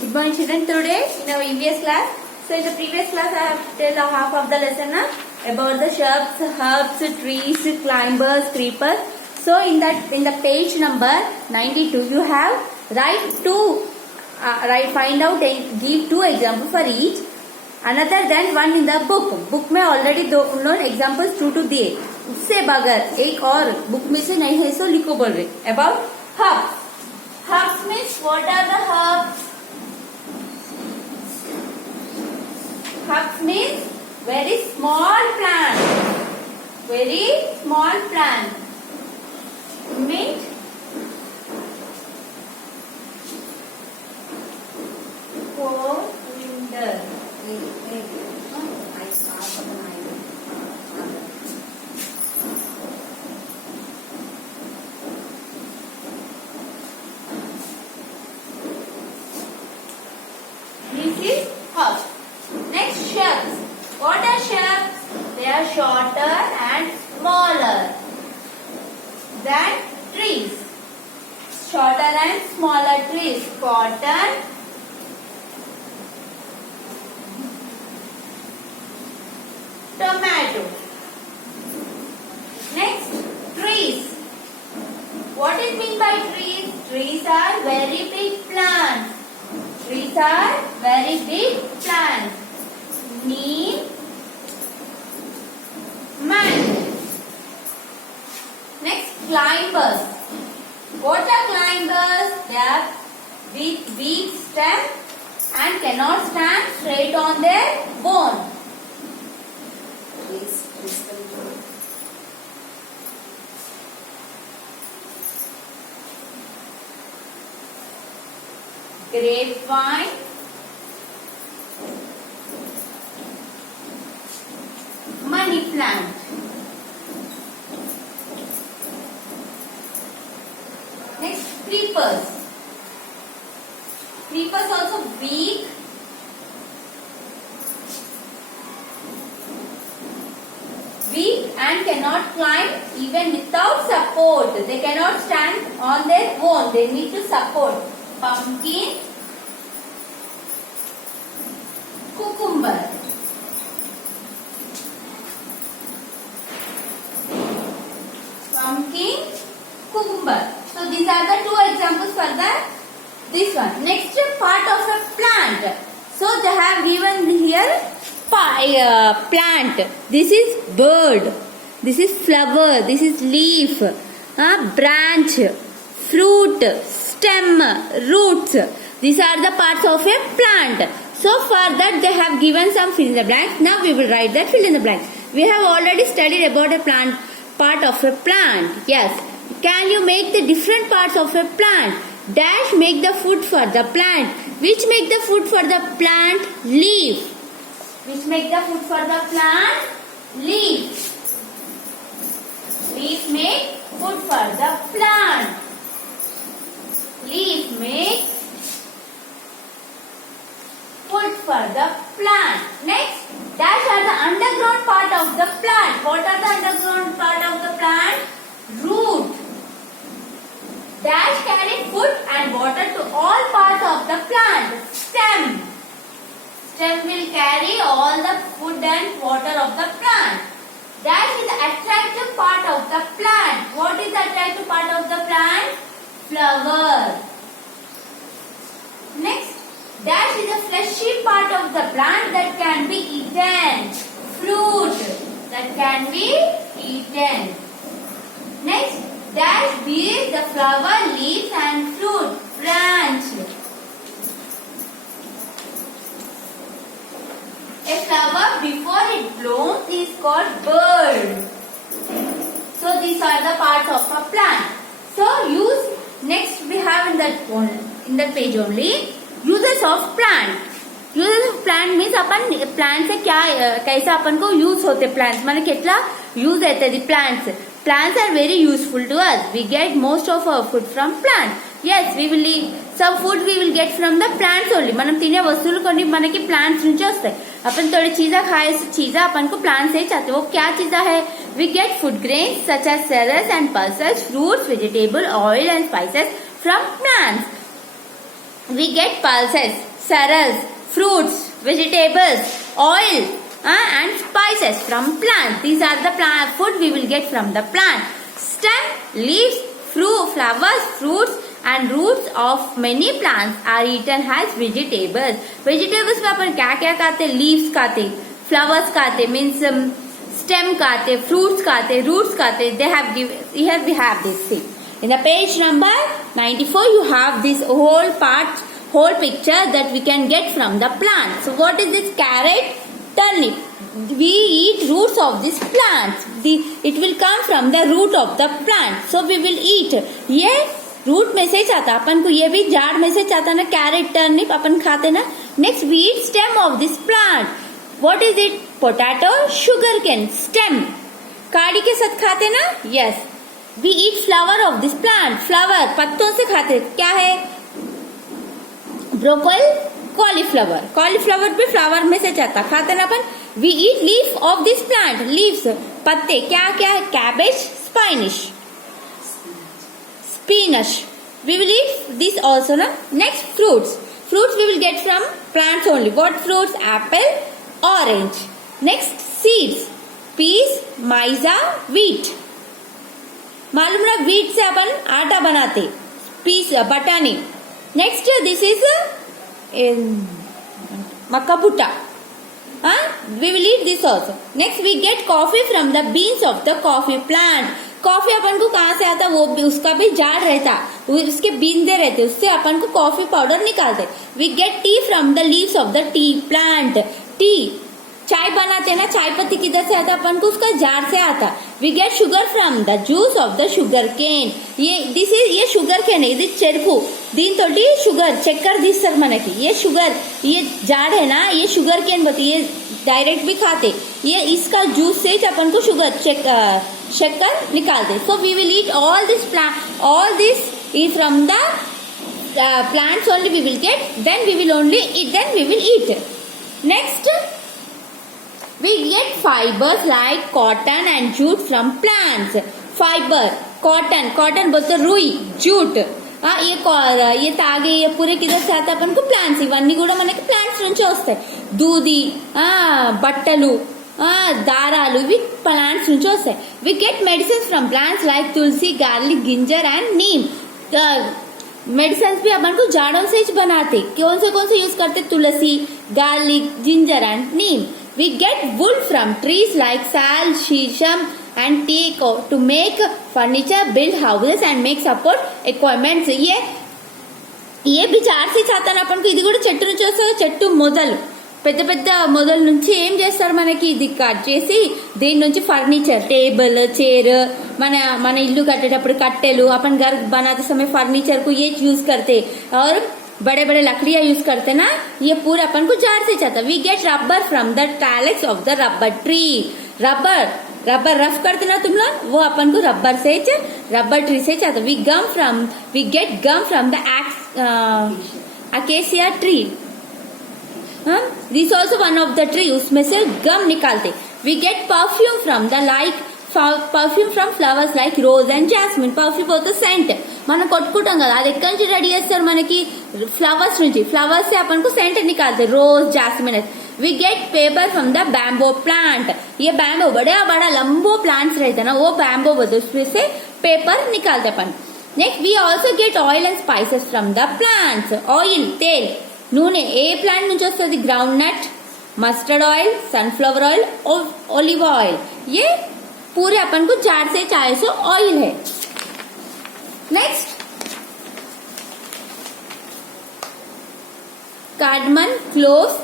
Good morning children. Today in our EVS class, so in the previous class I have tell half of the lesson about the shrubs, herbs, trees, climbers, creepers. So in the page number 92 you have find out and give two examples for each. Another than one in the book में already दो उन्होंने examples 2 to दिए. उससे बगैर एक और book में से नहीं है, सो लिखो बोल रहे about herbs. Herbs means what are the herbs? Herbs means very small plant. Very small plant. Mint. Coriander. This is herbs. Next, shrubs. What are shrubs? They are shorter and smaller than trees. Shorter and smaller trees. Cotton, tomato. Next, trees. What it mean by trees? Trees are very big plants. Trees are very big plants. Neem, mango. Next, climbers. What are climbers? They are with weak stem and cannot stand straight on their bone. Grapevine, money plant. Next, creepers. Creepers also weak. Weak and cannot climb even without support. They cannot stand on their own. They need to support. Pumpkin, cucumber. Pumpkin, cucumber. So these are the two examples for this one. Next part of a plant. So they have given here plant. This is bird. This is flower. This is leaf. Branch, fruit, stem, roots. These are the parts of a plant. So for that they have given some fill in the blanks. Now we will write that fill in the blanks. We have already studied about a plant, part of a plant. Yes. Can you make the different parts of a plant? Dash make the food for the plant. Which make the food for the plant? Leaf. Which make the food for the plant? Leaf. Leaf make food for the plant. Leaf make food for the plant. Next, dash are the underground part of the plant. What are the underground part of the plant? Root. Dash carry food and water to all parts of the plant. Stem. Stem will carry all the food and water of the plant. Dash is the attractive part of the plant. What is the attractive part of the plant? Flower. Next, dash is the fleshy part of the plant that can be eaten. Fruit that can be eaten. Next, dash is the flower, leaves and fruit. Branch. A flower before it blooms is called bird. So these are the parts of a plant. So use, next we have in that page only uses of plant. Uses of plant means upon plant से क्या कैसा अपन को use होते plants माने कितना use रहते हैं plants. Plants are very useful to us. We get most of our food from plants. Yes, we will eat some food. We will get from the plants only. మనం తినే వస్తువులు కొన్ని మనకి plants నుంచి వస్తాయి. अपन थोड़ी चीज़ें खाए चीज़ें अपन को plants से ही चाहते हैं. वो क्या चीज़ें है? We get food grains such as cereals and pulses, fruits, vegetable, oil and spices from plants. We get pulses. cereals, fruits, vegetables, oil, and spices from plant. These are the plant food we will get from the plant. Stem, leaves, flowers, fruits and roots of many plants are eaten as vegetables. Vegetables में अपन क्या क्या खाते? Leaves खाते, flowers खाते, means stem खाते, fruits खाते, roots खाते. They have given, here we have this thing. In the page number 94 you have this whole picture that we can get from the plant. So what is this? Carrot, turnip. We eat roots of this plant. It will come from the root of the plant. So we will eat. ये root में से चाहता अपन को, ये भी जाड़ में से चाहता ना, कैरेट टर्निप अपन खाते ना. Next we eat stem of this plant. What is it? Potato, sugar cane, stem काड़ी के साथ खाते ना. Yes. We eat flower of this plant. Flower पत्तों से खाते. क्या है? Broccoli, cauliflower. कॉलीफ्लावर भी फ्लावर में से चाहता खाते ना अपन. We eat leaf of this plant. Leaves पत्ते. क्या क्या है? Cabbage, spinach, spinach. We will eat this also na. Next, fruits. Fruits we will get from plants only. What fruits? Apple, orange. Next, seeds. Peas, maisa, wheat. मालूम ना, wheat से अपन आटा बनाते. Peas, बटानी. Next, this is मक्का भुट्टा. We will eat this also. Next, we get coffee from the beans of the coffee plant. Coffee अपन को कहाँ से आता? वो भी उसका भी जाड़ रहता, उसके बींदे रहते, उससे अपन को कॉफी पाउडर निकालते. We get tea from the leaves of the tea plant. Tea चाय बनाते ना, चाय पत्ती किधर से आता? अपन को उसका जाड़ से आता. We get sugar from the juice of the sugar cane. ये शुगर केन है, ఇది చెరుకు. దీంతోటి షుగర్ చక్కెర తీస్తారు మనకి. ये शुगर, ये जाड़ है ना, ये शुगर केन बोलते. ये डायरेक्ट भी खाते. ये इसका जूस से अपन को शुगर शक्कर निकालते. So we will eat all this is from the plants only we will get. Then we will only eat. Then we will eat. Next, we get fibers like cotton and jute from plants. Fiber, cotton बोलते रुई, jute. ये तागे ये पूरे किधर से आता? अपन को plants. ఇవన్నీ కూడా మనకి ప్లాంట్స్ నుంచి వస్తాయి. దూది, బట్టలు, దారాలు, ఇవి ప్లాంట్స్ నుంచి వస్తాయి. We get medicines from plants like tulsi, garlic, ginger and neem. Medicine भी अपन को जाड़ों से ही बनाते. कौन से यूज करते? Tulsi, garlic, ginger and neem. We get wood from trees like sal, shisham and teak to make furniture, build houses and make support equipments. ये भी जाड़ से चाहता ना अपन को. ఇది కూడా చెట్టు నుంచి వస్తుంది. చెట్టు మొదలు, పెద్ద పెద్ద మొదల నుంచి ఏం చేస్తారు? మనకి ఇది కట్ చేసి దీని నుంచి ఫర్నిచర్, टेबल, चेयर, మన ఇల్లు కట్టేటప్పుడు కట్టెలు, अपन घर बनाते समय फर्नीचर को ये यूज करते. और बड़े बड़े लकड़ियां यूज करते ना. ये पूरा अपन को जाड़ से चाहता. We get rubber from the latex of the rubber tree. Rubber रफ करते ना तुम लोग, वो अपन को रबर ट्री से चाहता. We get gum from the acacia tree. This also one of the tree. उसमें से गम निकालते. We get perfume from the perfume from flowers like rose and jasmine. Perfume పోతే సెంట్ మనం కొట్టుకుంటాం కదా, అది ఎక్కడి నుంచి రెడీ చేస్తారు? మనకి ఫ్లవర్స్ నుంచి. ఫ్లవర్స్ से अपन को सेंट निकालते. Rose, jasmine. We get paper from the bamboo plant. ये बैम्बो बड़ा लंबो प्लांट्स रहते ना, वो बैम्बो बोलते. उसमें से पेपर निकालते अपन. Next, we also get oil and spices from the plants. Oil, तेल, నూనె ఏ ప్లాంట్ నుంచి వస్తుంది? Groundnut, mustard oil, sunflower oil, olive oil. ये पूरे अपन को 4 से 400 ऑयल है. Next, cardamom, cloves,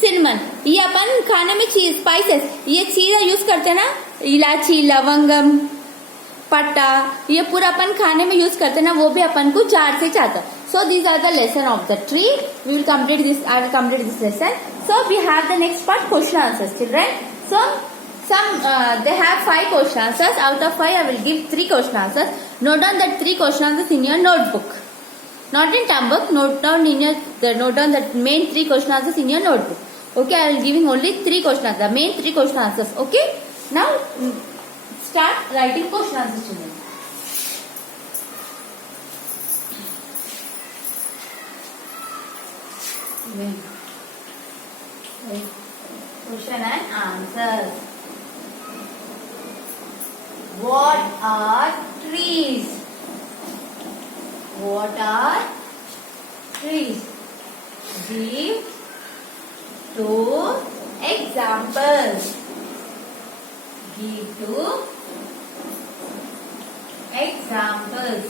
cinnamon. ये अपन खाने में स्पाइसेस ये चीज यूज करते हैं ना. इलायची, लवंगम, पट्टा, ये पूरा अपन खाने में यूज करते ना, वो भी अपन को जाड़ से चाहता. So these are the lesson of the tree. We will complete this. I will complete this lesson. So we have the next part, question answers, children. So they have 5 question answers. Out of 5, I will give 3 question answers. Note down that 3 question answers in your notebook, not in term book. Note down the main 3 question answers in your notebook. Okay, I will giving only 3 question answers, the main 3 question answers. Okay, now start writing question answers, children. Question and answers. What are trees? What are trees? Give two examples. Give two examples.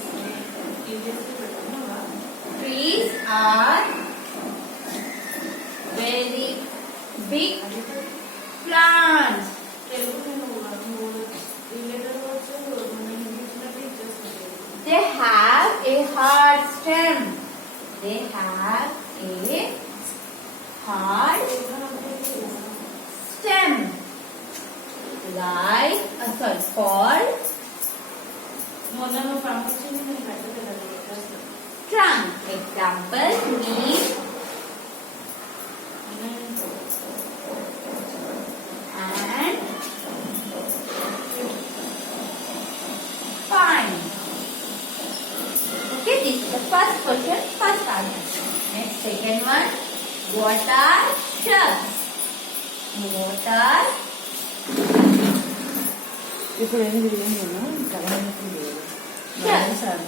Trees are very big plants. They have a hard stem. They have a hard stem. Like, called trunk. Example, neat and fine. Okay, this is the first question, first answer. Next, second one. What are shrubs? What are ఇప్పుడు ఏం తెలియదు shrubs?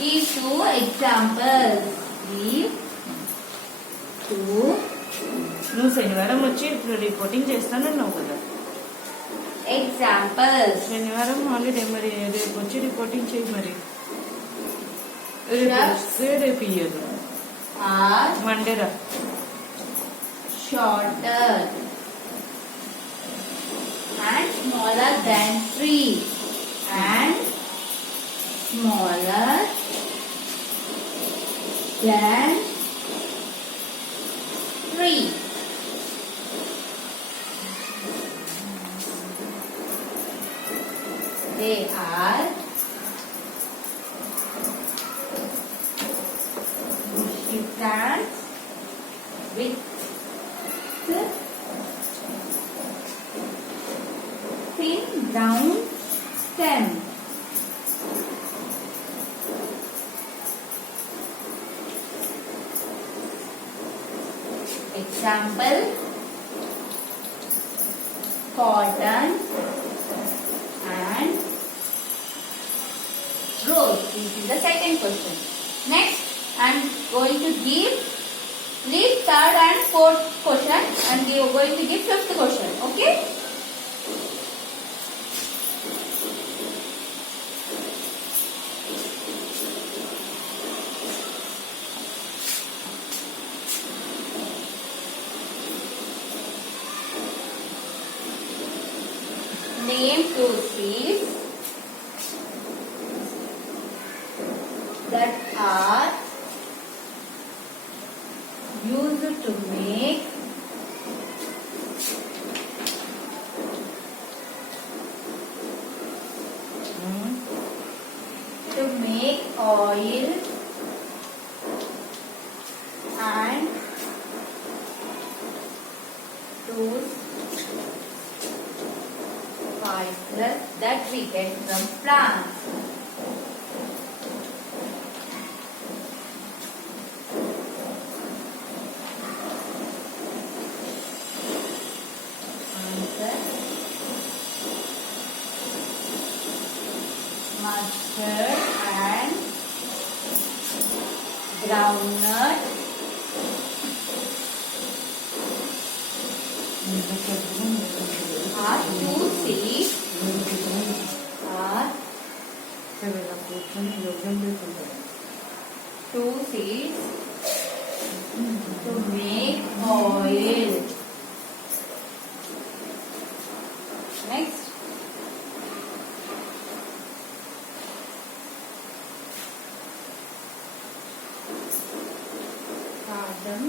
Give two examples. Give two నువ్వు శనివారం వచ్చి ఇప్పుడు reporting చేస్తానన్నావు కదా. examples. శనివారం holiday, మరి రేపు వచ్చి రిపోర్టింగ్ చేయి. మరి రేపు ఇయ్యదు, Are మండే రా. shorter and smaller than tree and smaller than tree. They are bushy plants with thin brown stem. Example, cotton and rose. This is the second question. Next, I am going to leave third and fourth question and we are going to give fifth question. Okay? Name two trees that are used to make oil and spices that we get from plants. Answer: mustard and groundnut are two seeds to make oil. Next, carbon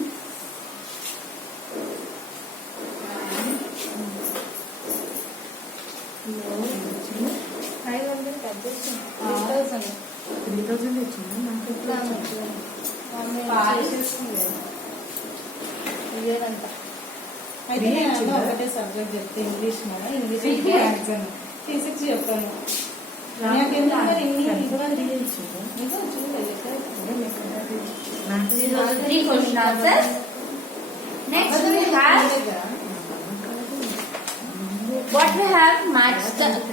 and 500 తగ్గించింది. 3000 ఇచ్చింది నాకు. ఇదేనంతా అయితే నేను ఒకటే subject చెప్తే English English exam physics చెప్పాను. నాకెందుకు ఇచ్చింది. These are the three question answers. match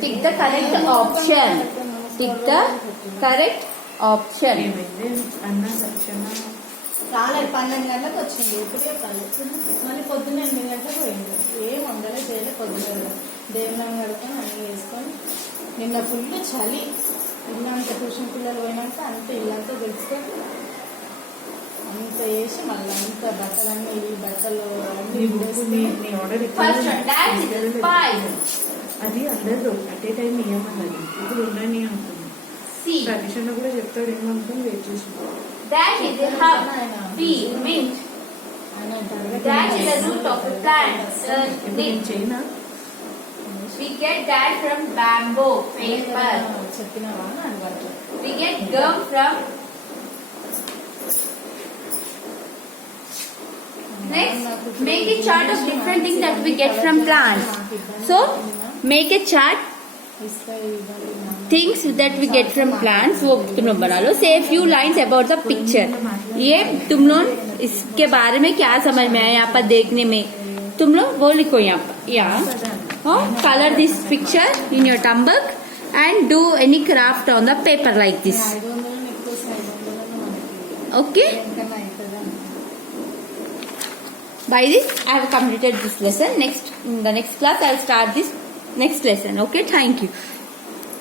tick the correct option. Tick the correct option. ఏమైంది అన్న సత్యన రాలేదు 12 గంటలకు వచ్చింది ఇప్పుడే మళ్ళీ పొద్దున్న 8 గంటలకు పోయింది ఏం వండలే చేయలే పొద్దున దేవుళ్ళం కడుకొని అన్నీ వేసుకొని నిన్న ఫుల్ చలి ఇల్లంతా ట్యూషన్ పిల్లలు పోయినాక అంత ఇల్లంతా తెలుసుకొని అంత వేసి మళ్ళీ అంత బట్టలన్నీ ఈ బట్టలు అన్నీ నీ బుక్ నీ order First one, that is 5. అది అందరూ అట్ ఏ టైం ఇవ్వమన్నది ఇప్పుడు ఉండని అనుకుంది C. ప్రతిష్ఠ కూడా చెప్తాడు ఏమనుకుని వెయిట్ చేసి That is a hub. B. Mint. ఆయన అంటారు That is the root of a plant. ఇప్పుడు నేను చేయనా We get that from bamboo paper. చెప్పినావా అని అడగట్లేదు We get gum from. Next, make a chart of different things that we get from plants. So, make a chart things that we get from plants. वो तुम लोग बना लो. Say a few lines about the picture. ये तुम लोग इसके बारे में क्या समझ में आया यहाँ पर देखने में तुम लोग वो लिखो यहाँ पर. Yeah. Color this picture in your thumb book and do any craft on the paper like this. 500 ఎక్కువ 500 మనకి Okay. ఎంకన్నా అవుతుందా By this, I have completed this lesson. Next, in the next class, I will start this next lesson. Okay, thank you.